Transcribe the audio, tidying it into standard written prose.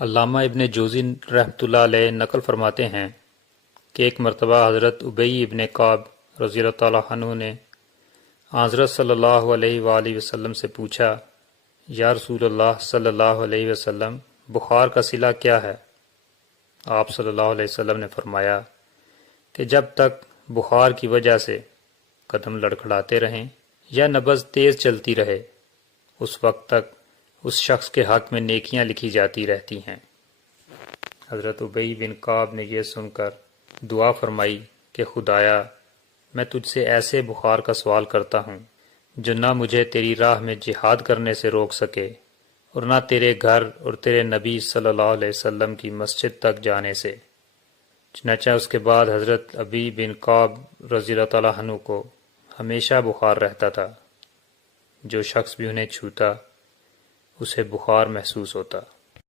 علامہ ابن جوزی رحمۃ اللہ علیہ نقل فرماتے ہیں کہ ایک مرتبہ حضرت ابی ابن کعب رضی اللہ تعالیٰ عنہ نے حضرت صلی اللہ علیہ وآلہ وسلم سے پوچھا، یا رسول اللہ صلی اللہ علیہ وسلم، بخار کا صلہ کیا ہے؟ آپ صلی اللہ علیہ وسلم نے فرمایا کہ جب تک بخار کی وجہ سے قدم لڑکھڑاتے رہیں یا نبض تیز چلتی رہے، اس وقت تک اس شخص کے حق میں نیکیاں لکھی جاتی رہتی ہیں۔ حضرت ابی بن کعب نے یہ سن کر دعا فرمائی کہ خدایا، میں تجھ سے ایسے بخار کا سوال کرتا ہوں جو نہ مجھے تیری راہ میں جہاد کرنے سے روک سکے اور نہ تیرے گھر اور تیرے نبی صلی اللہ علیہ وسلم کی مسجد تک جانے سے۔ چنانچہ اس کے بعد حضرت ابی بن کعب رضی اللہ تعالیٰ عنہ کو ہمیشہ بخار رہتا تھا۔ جو شخص بھی انہیں چھوتا اسے بخار محسوس ہوتا۔